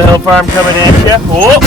Walnut Hill Farm coming at you. Whoop.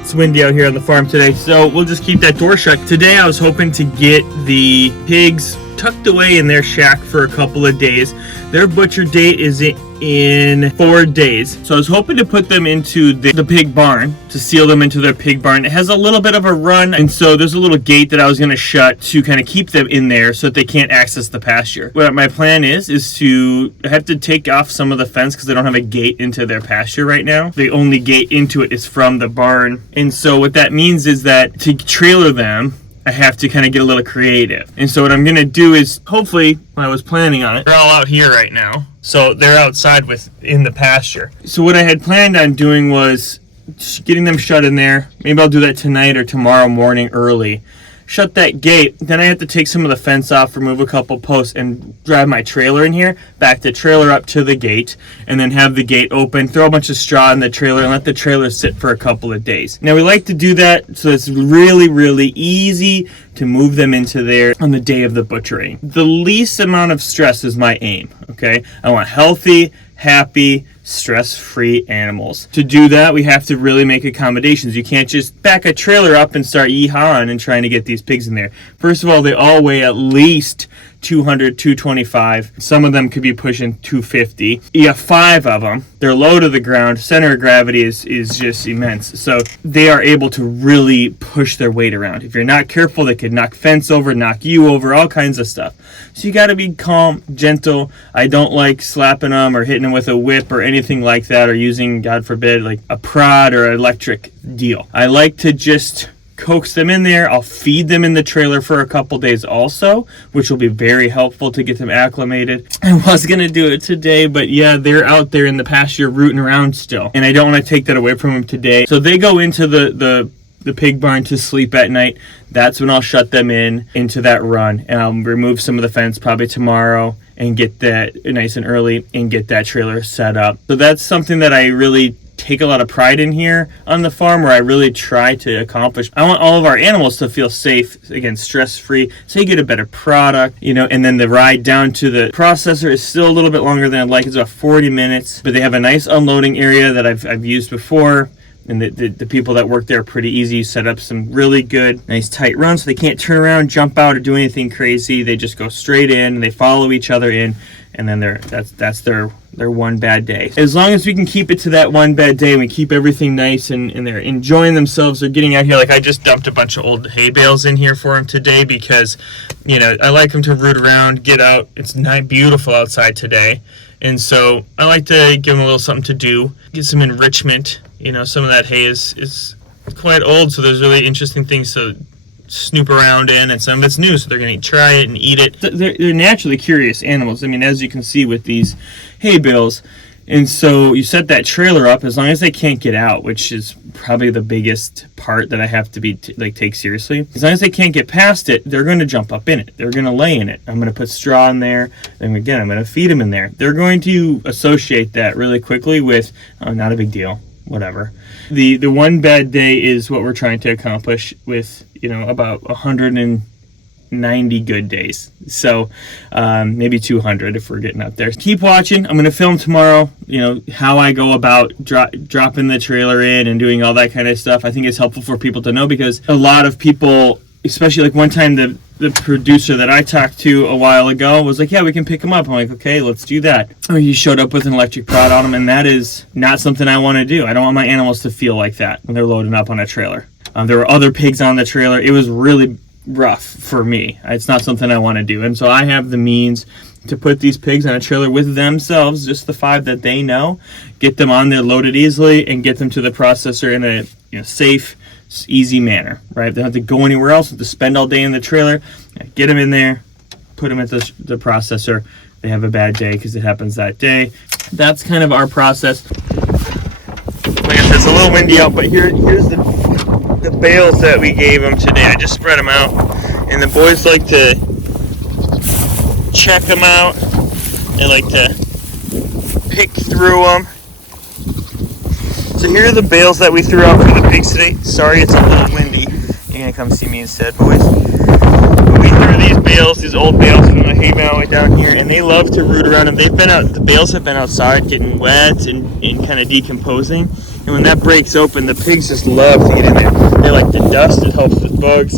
It's windy out here on the farm today, so we'll just keep that door shut. Today I was hoping to get the pigs tucked away in their shack for a couple of days. Their butcher date is in 4 days. So I was hoping to put them into the pig barn, to seal them into their pig barn. It has a little bit of a run, and so there's a little gate that I was going to shut to kind of keep them in there so that they can't access the pasture. What my plan is to I have to take off some of the fence because I don't have a gate into their pasture right now. The only gate into it is from the barn. And so what that means is that to trailer them, I have to kind of get a little creative. And so what I'm going to do is, hopefully, when I was planning on it, they're all out here right now. So they're outside in the pasture. So what I had planned on doing was getting them shut in there. Maybe I'll do that tonight or tomorrow morning early. Shut that gate. Then I have to take some of the fence off, remove a couple posts, and drive my trailer in here, back the trailer up to the gate, and then have the gate open, throw a bunch of straw in the trailer, and let the trailer sit for a couple of days. Now we like to do that so it's really, really easy to move them into there on the day of the butchering. The least amount of stress is my aim, okay? I want healthy, happy, stress-free animals. To do that, we have to really make accommodations. You can't just back a trailer up and start yee-hawing and trying to get these pigs in there. First of all, they all weigh at least 200, 225. Some of them could be pushing 250. You have 5 of them. They're low to the ground. Center of gravity is just immense. So they are able to really push their weight around. If you're not careful, they could knock fence over, knock you over, all kinds of stuff. So you got to be calm, gentle. I don't like slapping them or hitting them with a whip or anything like that, or using, God forbid, like a prod or electric deal. I like to just coax them in there. I'll feed them in the trailer for a couple days also, which will be very helpful to get them acclimated. I was going to do it today, but yeah, they're out there in the pasture rooting around still, and I don't want to take that away from them today. So they go into the pig barn to sleep at night. That's when I'll shut them into that run, and I'll remove some of the fence probably tomorrow and get that nice and early and get that trailer set up. So that's something that I really take a lot of pride in here on the farm, where I really try to accomplish. I want all of our animals to feel safe, again, stress-free, so you get a better product, and then the ride down to the processor is still a little bit longer than I'd like. It's about 40 minutes, but they have a nice unloading area that I've used before. And the people that work there are pretty easy. You set up some really good, nice tight runs so they can't turn around, jump out, or do anything crazy. They just go straight in and they follow each other in, and then that's their one bad day. As long as we can keep it to that one bad day and we keep everything nice and they're enjoying themselves, they're getting out here. Like I just dumped a bunch of old hay bales in here for them today because, I like them to root around, get out. It's beautiful outside today. And so I like to give them a little something to do, get some enrichment. Some of that hay is quite old, so there's really interesting things to snoop around in, and some of it's new, so they're going to try it and eat it. They're naturally curious animals. I mean, as you can see with these hay bales. And so you set that trailer up, as long as they can't get out, which is probably the biggest part that I have to take seriously. As long as they can't get past it, they're going to jump up in it. They're going to lay in it. I'm going to put straw in there. And again, I'm going to feed them in there. They're going to associate that really quickly with, not a big deal, whatever. The one bad day is what we're trying to accomplish with, about 190 good days. So maybe 200 if we're getting out there. Keep watching. I'm going to film tomorrow, how I go about dropping the trailer in and doing all that kind of stuff. I think it's helpful for people to know, because a lot of people, especially like one time the producer that I talked to a while ago was like, yeah, we can pick them up. I'm like, okay, let's do that. Oh, he showed up with an electric prod on him, and that is not something I want to do. I don't want my animals to feel like that when they're loading up on a trailer. There were other pigs on the trailer. It was really rough for me. It's not something I want to do. And so I have the means to put these pigs on a trailer with themselves, just the 5 that they know, get them on there loaded easily, and get them to the processor in a safe, easy manner, right? They don't have to go anywhere else, they have to spend all day in the trailer. Get them in there, put them at the processor. They have a bad day because it happens that day. That's kind of our process. Like I said, it's a little windy out, but here's the bales that we gave them today. I just spread them out, and the boys like to check them out. They like to pick through them. So here are the bales that we threw out for the pigs today. Sorry, it's a little windy. You're gonna come see me instead, boys. But we threw these old bales from the hay mow. down here, and they love to root around, and they've been out, the bales have been outside getting wet and kind of decomposing, and when that breaks open, the pigs just love to get in there. They like the dust, it helps with bugs.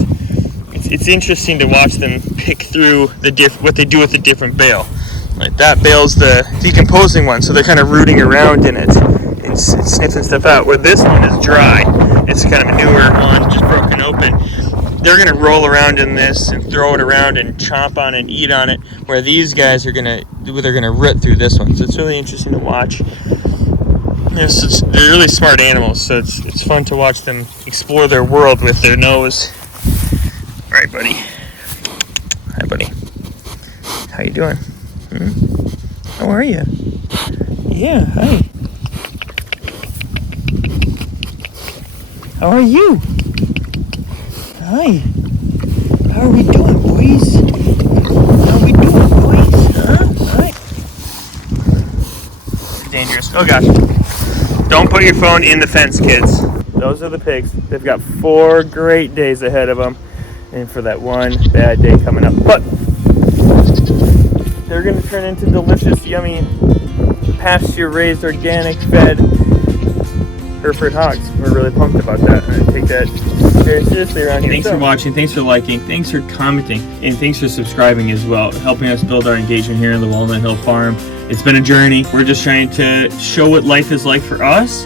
It's interesting to watch them pick through what they do with the different bale. Like that bale's the decomposing one, so they're kind of rooting around in it and sniffing stuff out, where this one is dry. It's kind of a newer one, just broken open. They're going to roll around in this and throw it around and chomp on it and eat on it, where these guys they're going to root through this one. So it's really interesting to watch. They're really smart animals, so it's fun to watch them explore their world with their nose. All right, buddy. Hi, buddy. How you doing? How are you? Yeah, hi. How are you? Hi. How are we doing, boys? How are we doing, boys? Huh? Hi. It's dangerous. Oh, gosh. Don't put your phone in the fence, kids. Those are the pigs. They've got 4 great days ahead of them, and for that one bad day coming up. But they're going to turn into delicious, yummy, pasture-raised, organic-fed Hereford hogs. We're really pumped about that. I'm going to take that very seriously around here. Thanks for watching, thanks for liking, thanks for commenting, and thanks for subscribing as well, helping us build our engagement here in the Walnut Hill Farm. It's been a journey. We're just trying to show what life is like for us